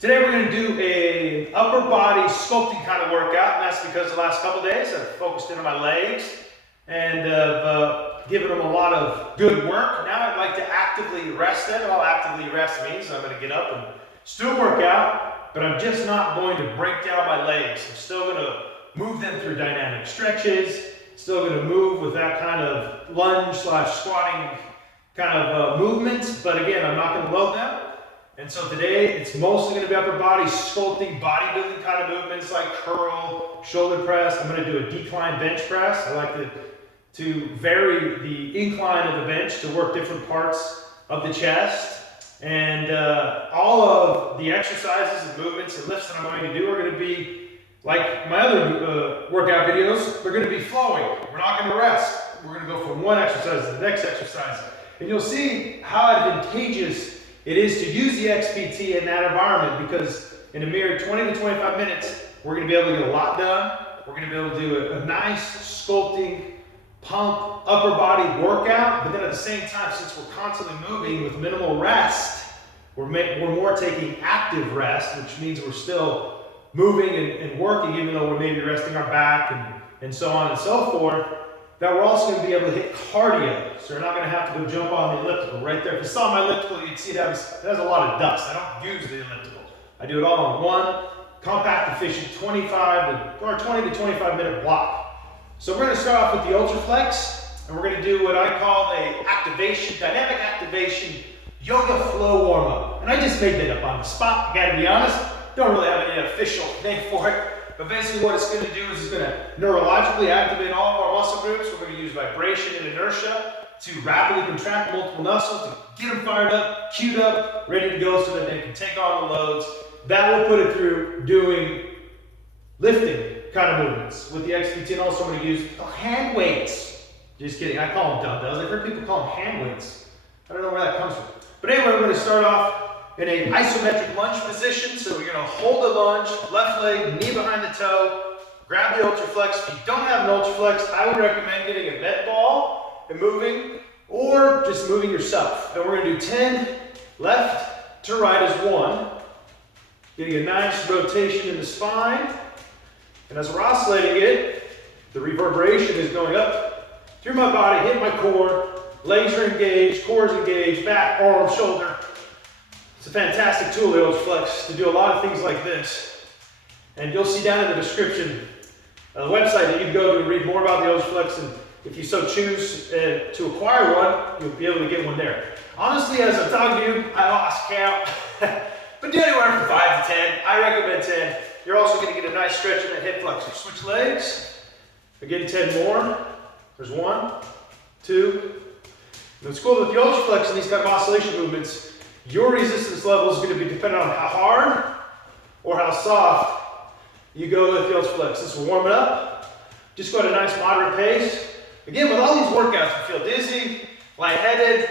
Today we're going to do a upper body sculpting kind of workout, and that's because the last couple days I've focused in on my legs and given them a lot of good work. Now I'd like to actively rest them. All actively rest means I'm going to get up and still work out, but I'm just not going to break down my legs. I'm still going to move them through dynamic stretches, still going to move with that kind of lunge slash squatting kind of movements, but again, I'm not going to load them. And so today, it's mostly going to be upper body sculpting, bodybuilding kind of movements like curl, shoulder press. I'm going to do a decline bench press. I like to vary the incline of the bench to work different parts of the chest. And all of the exercises and movements and lifts that I'm going to do are going to be like my other workout videos. They're going to be flowing. We're not going to rest. We're going to go from one exercise to the next exercise. And you'll see how advantageous it is to use the XPT in that environment, because in a mere 20 to 25 minutes, we're going to be able to get a lot done. We're going to be able to do a nice sculpting, pump, upper body workout, but then at the same time, since we're constantly moving with minimal rest, we're more taking active rest, which means we're still moving and working, even though we're maybe resting our back and so on and so forth. That we're also going to be able to hit cardio. So we're not going to have to go jump on the elliptical right there. If you saw my elliptical, you'd see it has a lot of dust. I don't use the elliptical. I do it all on one compact, efficient 20 to 25 minute block. So we're going to start off with the Ultraflex, and we're going to do what I call a dynamic activation yoga flow warm up. And I just made that up on the spot. I got to be honest, don't really have any official name for it. But basically what it's going to do is it's going to neurologically activate all of our muscle groups. We're going to use vibration and inertia to rapidly contract multiple muscles, to get them fired up, queued up, ready to go so that they can take on the loads. That will put it through doing lifting kind of movements with the XPT. And also I'm going to use hand weights. Just kidding, I call them dumbbells. I've heard people call them hand weights. I don't know where that comes from. But anyway, we're going to start off in an isometric lunge position. So we're going to hold the lunge, left leg, knee behind the toe, grab the Ultraflex. If you don't have an Ultraflex, I would recommend getting a net ball and moving, or just moving yourself. Then we're going to do 10 left to right as one, getting a nice rotation in the spine. And as we're oscillating it, the reverberation is going up through my body, hitting my core, legs are engaged, core is engaged, back, arm, shoulder. It's a fantastic tool, the Ultraflex, to do a lot of things like this. And you'll see down in the description the website that you can go to and read more about the Ultraflex. And if you so choose to acquire one, you'll be able to get one there. Honestly, as I'm talking to you, I lost count. But do anywhere from 5 to 10. I recommend 10. You're also going to get a nice stretch in that hip flexor. Switch legs. Again, 10 more. There's 1, 2. And it's cool with the Ultraflex and these kind of oscillation movements, your resistance level is going to be dependent on how hard or how soft you go with the Ultraflex. This will warm it up. Just go at a nice moderate pace. Again, with all these workouts, if you feel dizzy, lightheaded,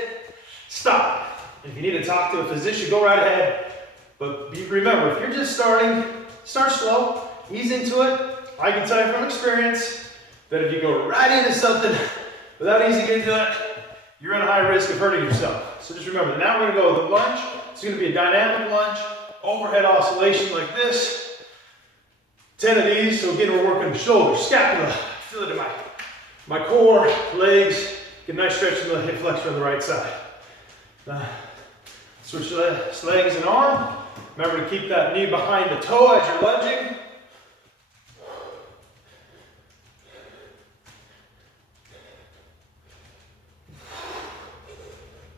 stop. And if you need to talk to a physician, go right ahead. But remember, if you're just starting, start slow, ease into it. I can tell you from experience that if you go right into something without easing into it, you're at a high risk of hurting yourself. So just remember, now we're going to go with a lunge. It's going to be a dynamic lunge, overhead oscillation like this. 10 of these. So again, we're working shoulders, scapula. Feel it in my core, legs. Get a nice stretch in the hip flexor on the right side. Switch legs and arm. Remember to keep that knee behind the toe as you're lunging.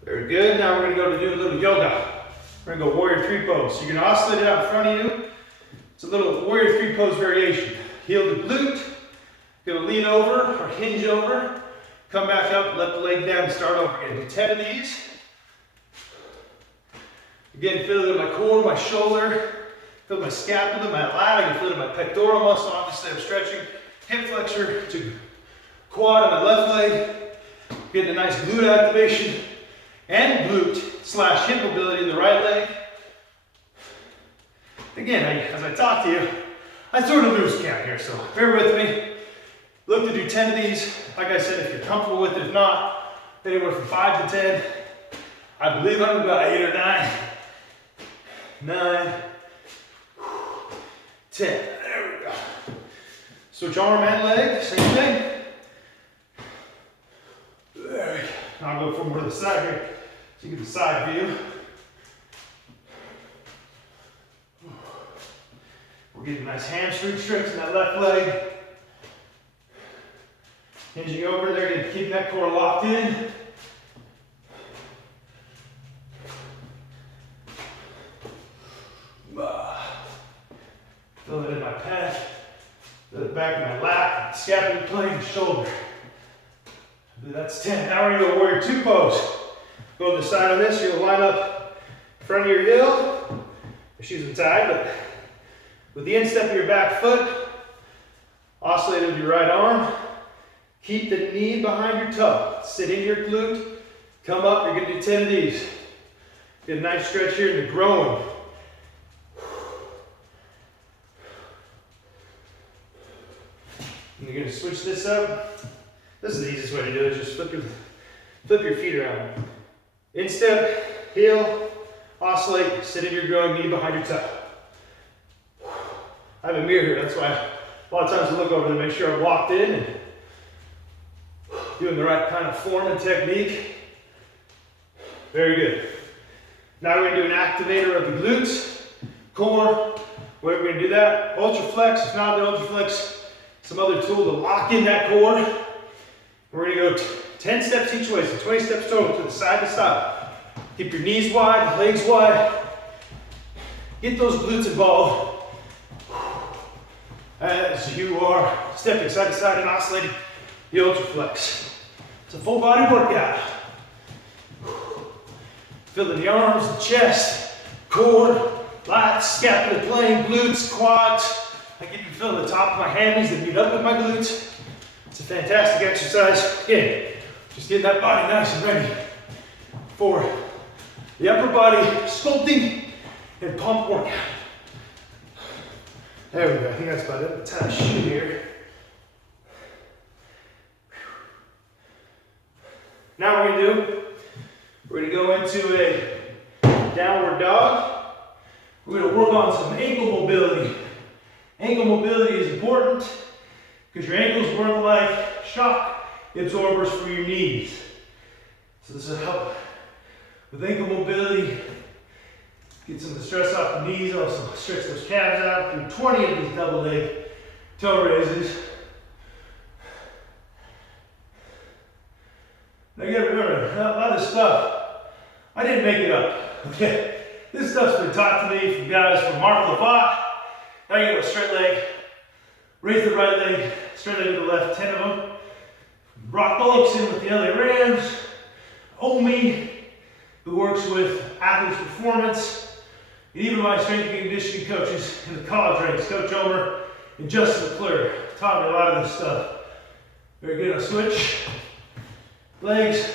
Very good. Now we're going to go to do a little yoga. We're going to go warrior 3 pose. So you're going to oscillate it out in front of you. It's a little warrior 3 pose variation. Heel to glute. You're going to lean over or hinge over. Come back up, let the leg down, and start over again. Do 10 of these. Again, feel it in my core, my shoulder. Feel my scapula, my lat. I can feel it in my pectoral muscle. Obviously, I'm stretching hip flexor to quad on my left leg. Getting a nice glute activation and glute / hip mobility in the right leg. Again, as I talk to you, I sort of lose count here, so bear with me. Look to do 10 of these. Like I said, if you're comfortable with it, if not, anywhere from 5 to 10. I believe I'm about 8 or 9. 9, 10. There we go. Switch arm and leg, same thing. There we go. I'll go from more to the side here so you get the side view. We're getting a nice hamstring stretch in that left leg. Hinging over there, keeping that core locked in. Feel it in my pec, feel it back in my lat, scapula plane, shoulder. That's 10. Now we're going to warrior two pose. Go to the side of this, you'll line up in front of your heel. Your shoes are tied, but with the instep of your back foot, oscillate with your right arm. Keep the knee behind your toe. Sit in your glute, come up, you're going to do 10 of these. Get a nice stretch here in the groin. And you're going to switch this up. This is the easiest way to do it. Just flip your feet around. Instep, heel, oscillate, sit in your groin, knee behind your toe. I have a mirror here. That's why a lot of times I look over to make sure I'm locked in and doing the right kind of form and technique. Very good. Now we're going to do an activator of the glutes, core. Where we're going to do that, ultra flex. If not the ultra flex, some other tool to lock in that core. We're going to go 10 steps each way, so 20 steps total to the side to side. Keep your knees wide, legs wide. Get those glutes involved as you are stepping side to side and oscillating the ultra flex. It's a full body workout. Feeling the arms, the chest, core, lats, scapula plane, glutes, quads. I can even feel the top of my hammies that meet up with my glutes. It's a fantastic exercise. Again, just getting that body nice and ready for the upper body sculpting and pump workout. There we go. I think that's about it. Tie a shoe here. Now what we're going to do, we're going to go into a downward dog. We're going to work on some ankle mobility. Ankle mobility is important because your ankles work like shock absorbers for your knees. So this will help with ankle mobility. Get some of the stress off the knees, also stretch those calves out. Do 20 of these double leg toe raises. Now you gotta remember, a lot of this stuff, I didn't make it up, okay? This stuff's been taught to me from guys from Mark Lafont. Now you go straight leg, raise the right leg, straight leg with the left, 10 of them. Brock Bullockson with the LA Rams, Omi, who works with athletes performance, and even my strength and conditioning coaches in the college ranks, Coach Omer and Justin McClure, taught me a lot of this stuff. Very good. I'll switch legs.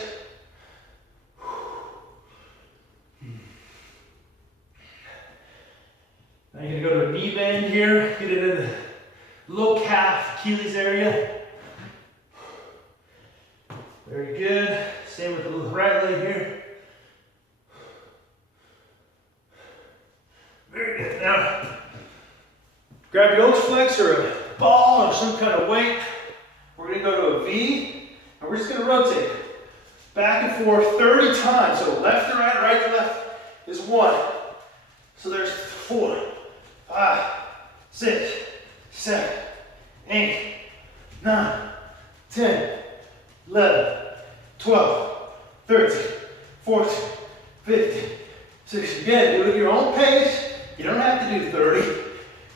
Now you're gonna go to a knee bend here, get it in the low calf, Achilles area. Very good. Same with the right leg here. Very good. Now, grab your ultra flex or a ball or some kind of weight. We're going to go to a V, and we're just going to rotate back and forth 30 times. So left to right, right to left is 1. So there's 4, 5, 6, 7, 8, 9, 10, 11, 12, 13, 14, 15, 16. Again, do it at your own pace. You don't have to do 30.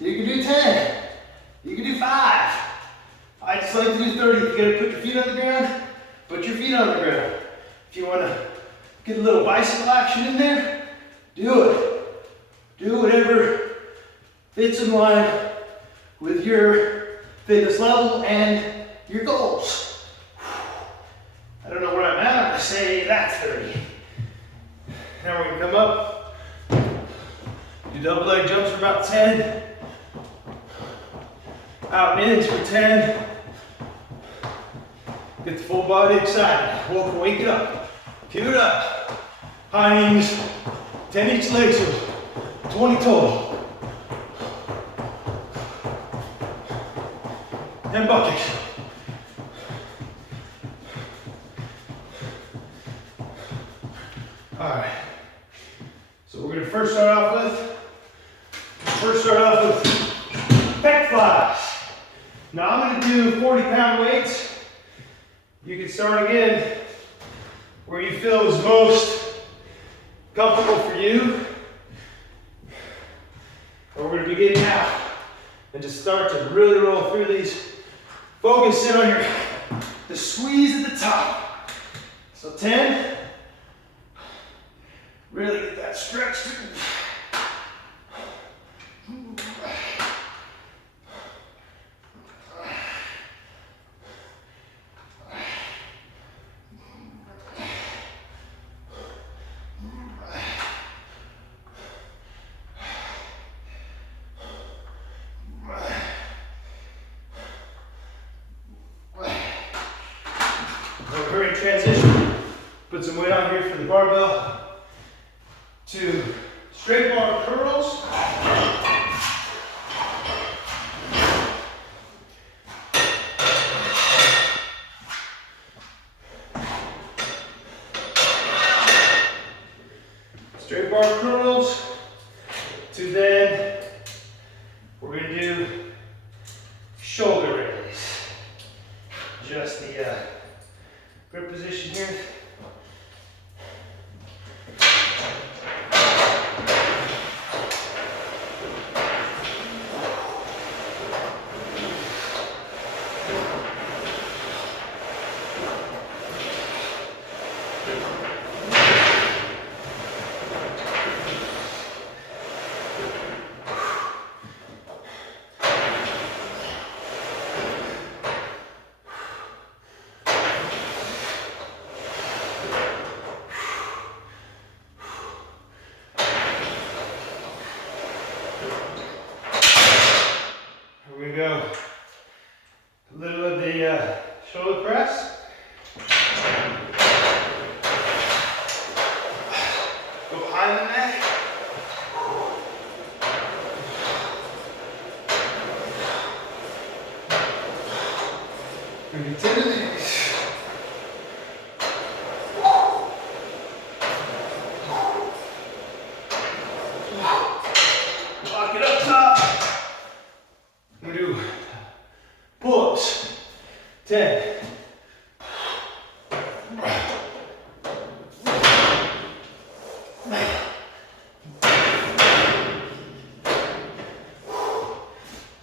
You can do 10. You can do 5. I just like to do 30. You gotta put your feet on the ground, put your feet on the ground. If you wanna get a little bicycle action in there, do it. Do whatever fits in line with your fitness level and your goals. I don't know where I'm at, I'm gonna say that's 30. Now we're gonna come up, do double leg jumps for about 10, out and in for 10. Get the full body excited. Wake it up. Cue it up. High knees, 10 each leg, so 20 total. and bucket. All right. So we're going to first start off with pec flies. Now I'm going to do 40-pound weights. You can start again where you feel is most comfortable for you. But we're going to begin now and just start to really roll through these. Focus in on the squeeze at the top. So 10. Really get that stretch. We're in transition. Put some weight on here for the barbell. To straight bar curls. Straight bar curls. To then, we're going to do shoulder raise. Just the grip position here. Go. A little of the shoulder press. Go behind the neck. And continue to these. Lock it up top. We're going to do pull-ups. 10.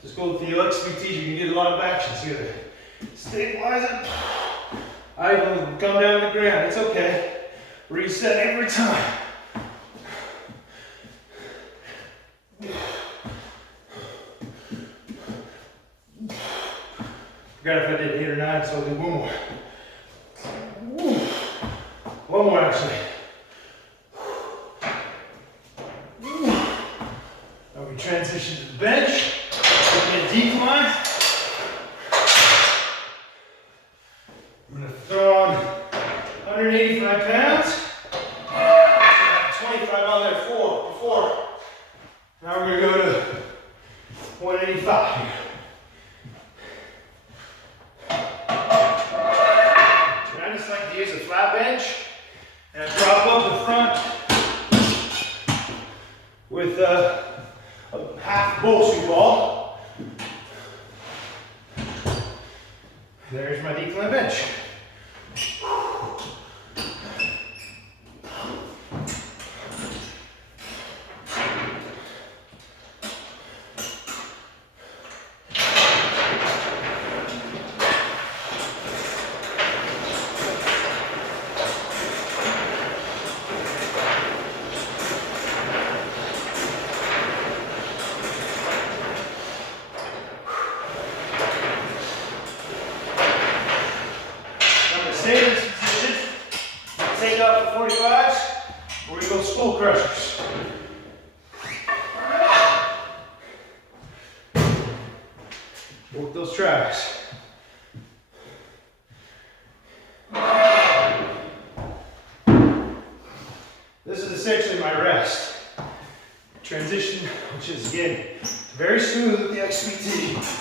Just go with the XPT. You can get a lot of actions here. Stabilize it. I will come down to the ground. It's okay. Reset every time. Forgot if I did 8 or 9, so I'll do one more. One more actually. Now we transition to the bench. Taking a decline. I'm going to throw on 185 pounds. So I have 25 on there before. Now we're going to go to 185 here. To use a flat bench and drop up the front with a half bullseye ball. There's my decline bench. Stay in this position. Take off the 45s. We're going to go skull crushers. Work those traps. This is essentially my rest. Transition, which is again very smooth with the XPT.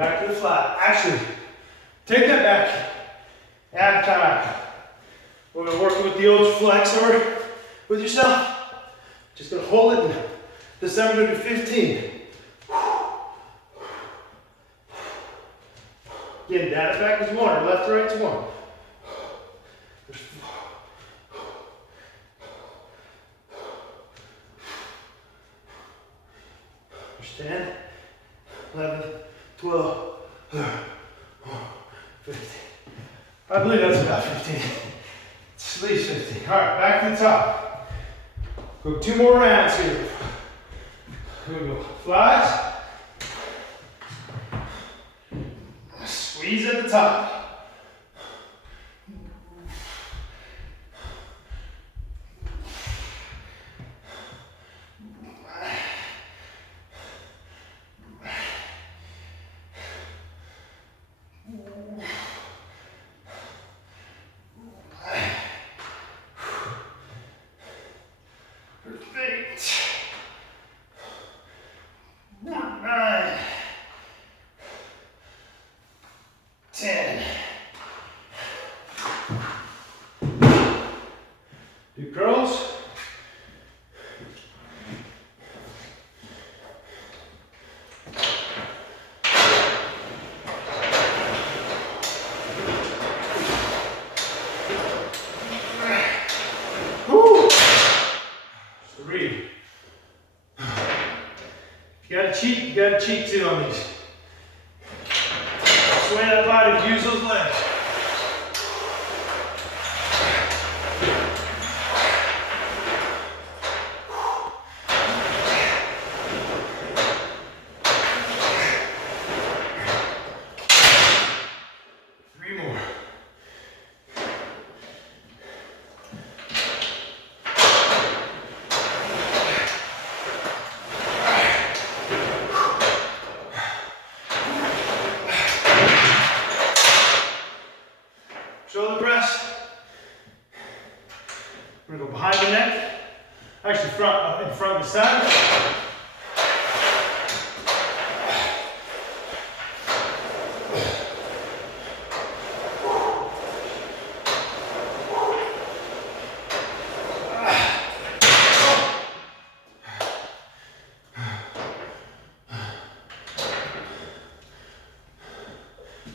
back to the flat. Actually, take that back. Add time. We're going to work with the old flex over with yourself. Just going to hold it in the 7 to 15. Again, down and back is one, or left to right is one. There's 10, 11, 12, 15. I believe that's about 15. It's at least 15. All right, back to the top. Go 2 more rounds here. Here we go. Flies. Squeeze at the top. Perfect. 9, 10. Do curls. Woo. 3. If you gotta cheat, you gotta cheat too on these. Sway that body, use those legs. Shoulder press. We're going to go behind the neck. Actually, in front of the side.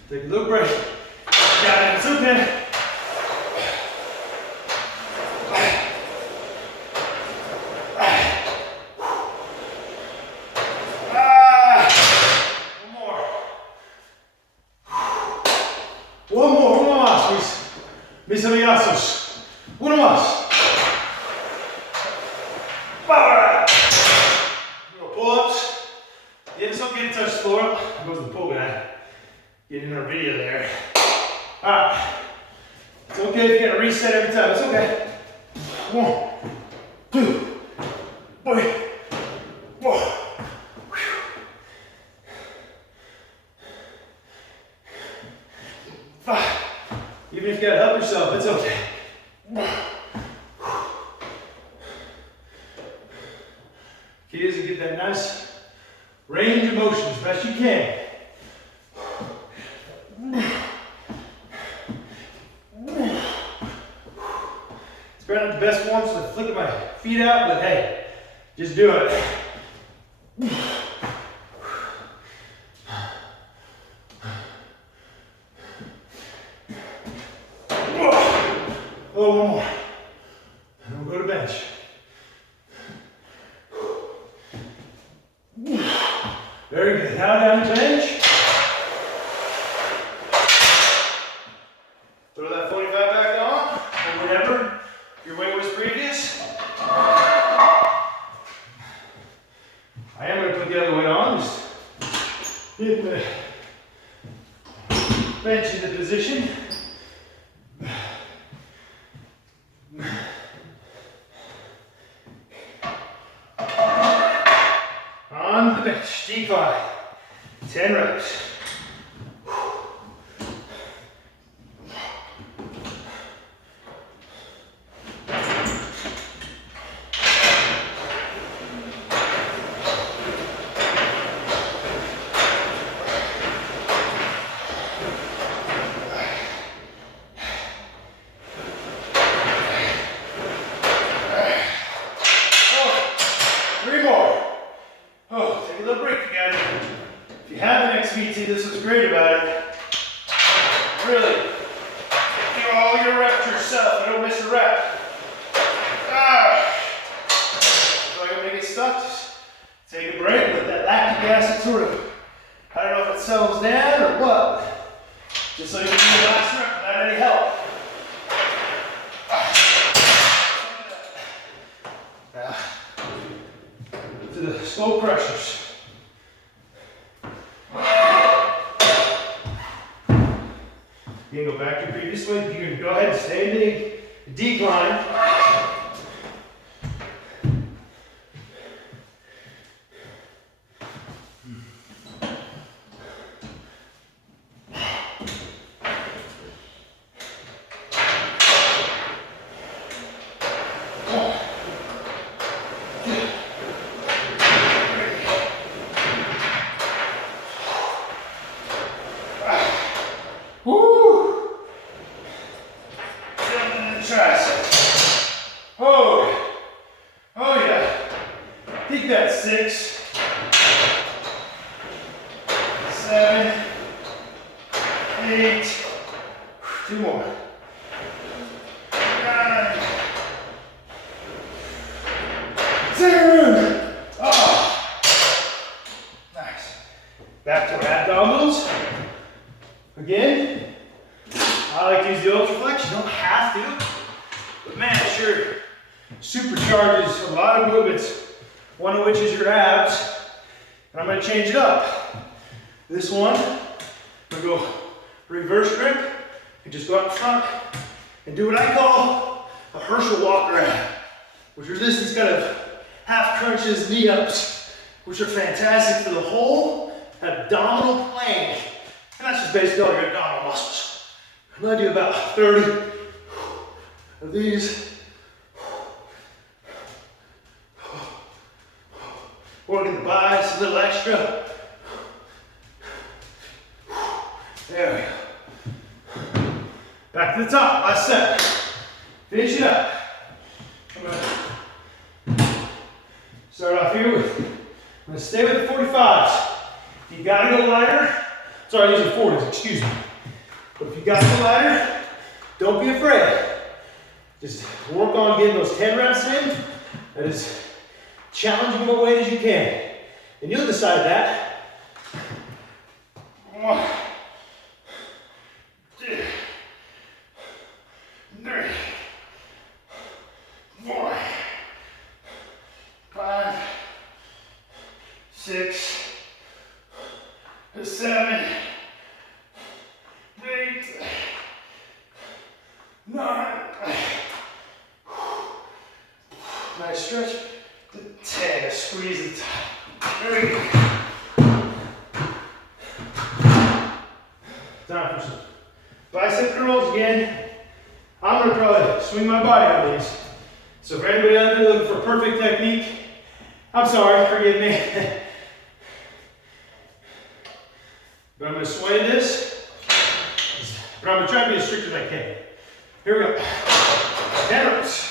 Take a little break. Got it, it's okay. One more, uno más, mis amigazos. Uno más. Power. Pull-ups. Yeah, it's okay to touch the floor. There goes the pull guy. Getting in our video there. Alright. It's okay if you gotta reset every time. It's okay. 1, 2, 3, 4. Even if you gotta help yourself, it's okay. Key is to get that nice range of motion as best you can. It's probably not the best form to flick my feet out, but hey, just do it. Oh, one more. And we'll go to bench. Very good. Now down to bench. Throw that 45 back on, or whatever your weight was previous. I am going to put the other weight on. Just get the bench into position. On the bench, decline, 10 reps. you have an XPT, this is great about it. Really, do all your reps yourself. I don't miss a rep. If I'm gonna get stuck, just take a break, let that lactic acid sort of, I don't know if it settles down or what. Just so you can do the last rep without any help. Now, to the slow pressures. You can go back to your previous way. You can go ahead and stay in the decline. Triceps. Oh yeah. I think that's 6, 7, 8. 2 more. 9, 10. Oh, nice. Back to our abdominals. Again, I like to use the ultra flex. You don't have to. But man, it sure supercharges a lot of movements, one of which is your abs. And I'm going to change it up. This one, I'm going to go reverse grip and just go up front and do what I call a Herschel Walker ab, which resistance kind of half crunches, knee ups, which are fantastic for the whole abdominal plank. And that's just basically all your abdominal muscles. I'm going to do about 30 of these. Working the biceps a little extra. There we go. Back to the top, last set. Finish it up. I'm gonna start off here with, I'm gonna stay with the 45s. If you gotta go lighter, sorry, these are 40s, excuse me. But if you got to go lighter, don't be afraid. Just work on getting those 10 reps in. That is challenging what weight as you can. And you'll decide that. 1, 2, 3, 4, 5, 6, 7, 8, 9. Nice stretch. 10. Squeeze the top. There we go. Time for some bicep curls again. I'm going to probably swing my body on these. So for anybody out there looking for perfect technique, I'm sorry, forgive me. But I'm going to sway this. But I'm going to try to be as strict as I can. Here we go. 10 reps.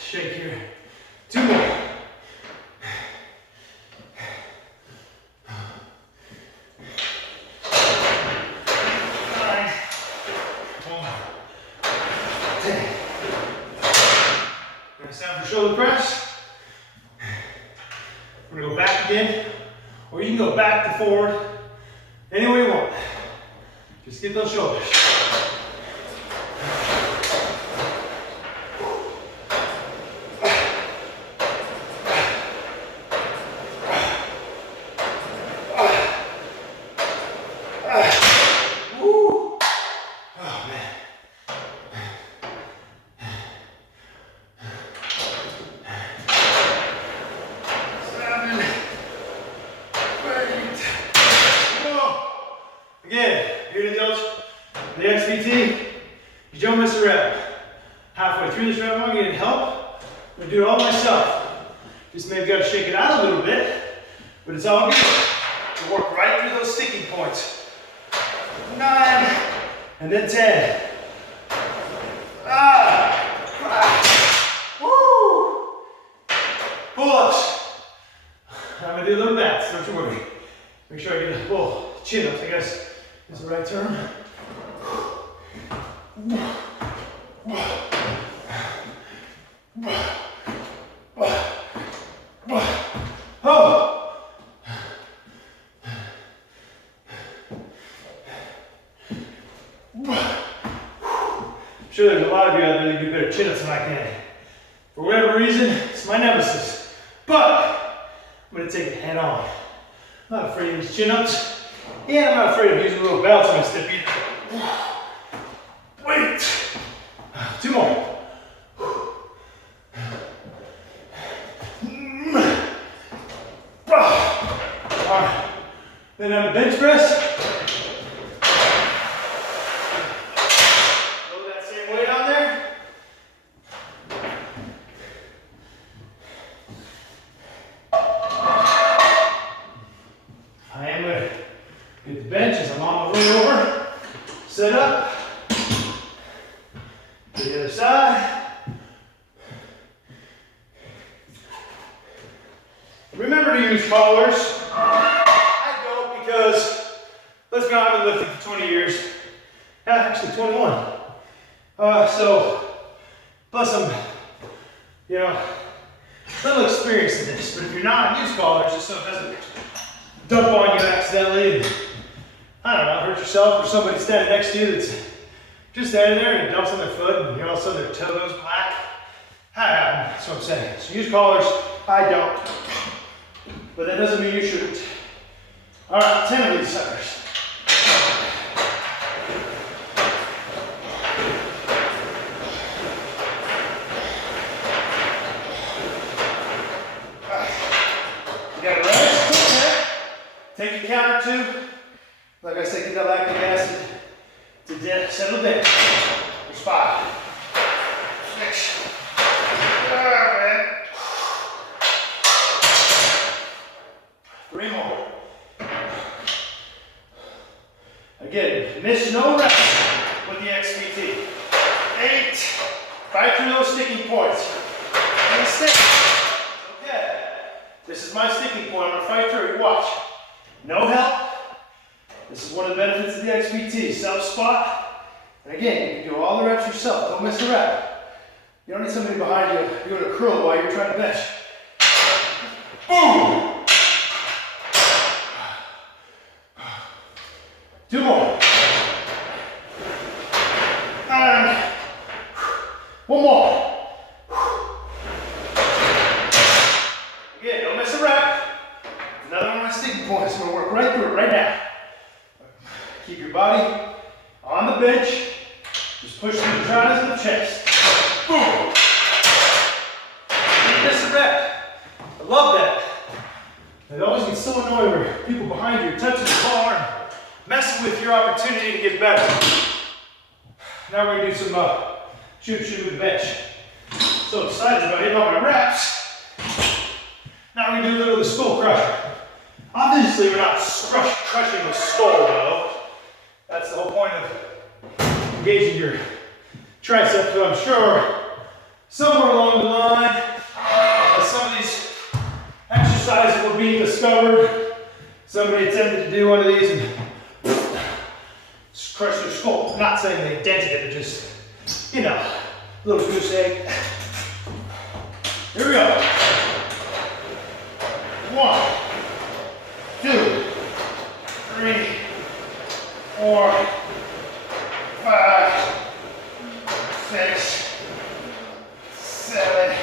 Shake here. 2 more. 9. 10. It's time for shoulder press. We're going to go back again, or you can go back to forward, any way you want. Just get those shoulders. Again, here to the XPT, you don't miss a rep. Halfway through this rep, I'm getting help. I'm gonna do it all myself. Just maybe gotta shake it out a little bit, but it's all good. To work right through those sticking points. 9, and then 10. Woo! Pull-ups. I'm gonna do little bats, don't you worry. Make sure I get a full chin-ups, I guess is the right term. Oh! I'm sure there's a lot of you out there that do better chin-ups than I can. For whatever reason, it's my nemesis. But I'm going to take it head on. I'm not afraid of these chin-ups. And I'm not afraid of using little belts on my step either. Wait. 2 more. Alright. Then on the bench press. Load that same weight on there. I am going to get the bench as I'm on the way over. Set up. To the other side. Remember to use collars. I don't because, let's be honest, I've been lifting for 20 years. Actually 21. Plus I'm, little experienced in this. But if you're not, use collars just so it doesn't dump on you accidentally. And, I don't know, hurt yourself or somebody standing next to you that's just standing there and it dumps on their foot and all of a sudden their toe goes black. That's what I'm saying. So use collars. I don't. But that doesn't mean you shouldn't. All right, 10 of these suckers. You got to rest. Take a count or 2. Like I said, get that lactic acid to death. Settle down. There's 5. 6. Man. 3 more. Again, miss no reps with the XPT. 8. Fight through those sticking points. And stick. Okay. This is my sticking point. I'm going to fight through it. Watch. No help. This is one of the benefits of the XPT. Self-spot. And again, you can do all the reps yourself. Don't miss a rep. You don't need somebody behind you doing a curl while you're trying to bench. Boom! 2 more. And 1 more. Again, don't miss a rep. Another one of my sticking points. I'm going to work right through it right now. Keep your body on the bench. Just push through the thighs and the chest. Boom. Don't miss a rep. I love that. It always gets so annoying where people behind you are touching the bar, messing with your opportunity to get better. Now we're going to do some shoot with the bench. So excited about hitting all my reps. Now we're going to do a little of the skull crusher. Obviously we're not crushing the skull though. That's the whole point of engaging your triceps, but I'm sure somewhere along the line, some of these exercises were being discovered. Somebody attempted to do one of these and crush your skull. I'm not saying they dented it, but just, a little goose egg. Here we go. 1, 2, 3, 4, 5, 6, 7,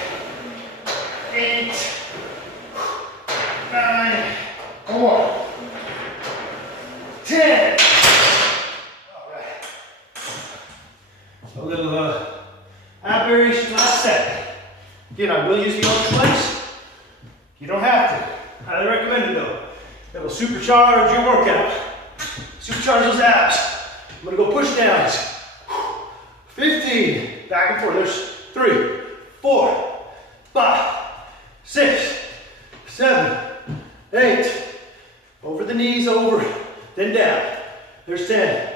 8, 9, 1 more. 10. All right. A little ab variation last set. Again, I will use the ultra legs. You don't have to. Highly recommend it though. It'll supercharge your workout. Supercharge those abs. I'm gonna go push downs. 15. Back and forth. There's 3, 4, 5, 6, 7, 8. Over the knees, over, then down. There's 10,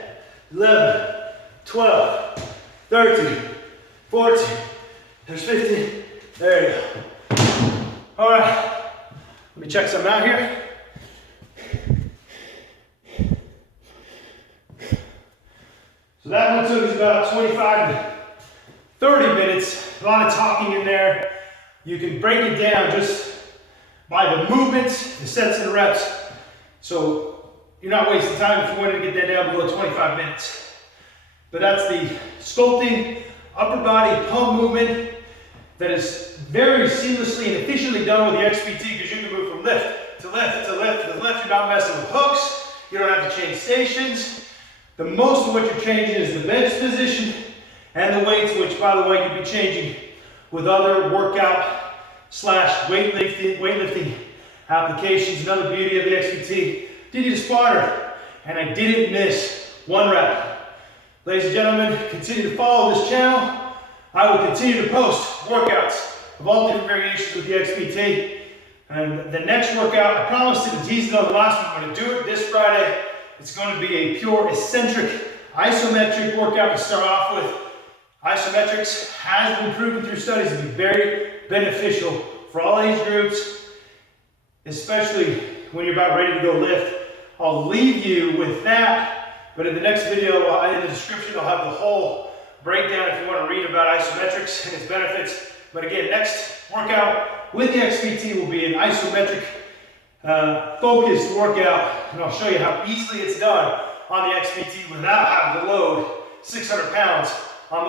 11, 12, 13, 14. There's 15. There you go. All right. Let me check something out here. So that one took us about 25 to 30 minutes. A lot of talking in there. You can break it down just by the movements, the sets and the reps. So you're not wasting time if you wanted to get that down below 25 minutes. But that's the sculpting upper body pump movement that is very seamlessly and efficiently done with the XPT, because you can move from lift to lift to lift to lift. You're not messing with hooks. You don't have to change stations. The most of what you're changing is the bench position and the weights, which, by the way, you'd be changing with other workout slash weightlifting applications. Another beauty of the XPT, did you spotter, and I didn't miss one rep. Ladies and gentlemen, continue to follow this channel. I will continue to post workouts of all different variations with the XPT. And the next workout, I promised to tease it on the last one. I'm going to do it this Friday. It's going to be a pure eccentric isometric workout to start off with. Isometrics has been proven through studies to be very beneficial for all age groups, especially when you're about ready to go lift. I'll leave you with that, but in the next video, in the description, I'll have the whole breakdown if you want to read about isometrics and its benefits. But again, next workout with the XPT will be an isometric focused workout, and I'll show you how easily it's done on the XPT without having to load 600 pounds on the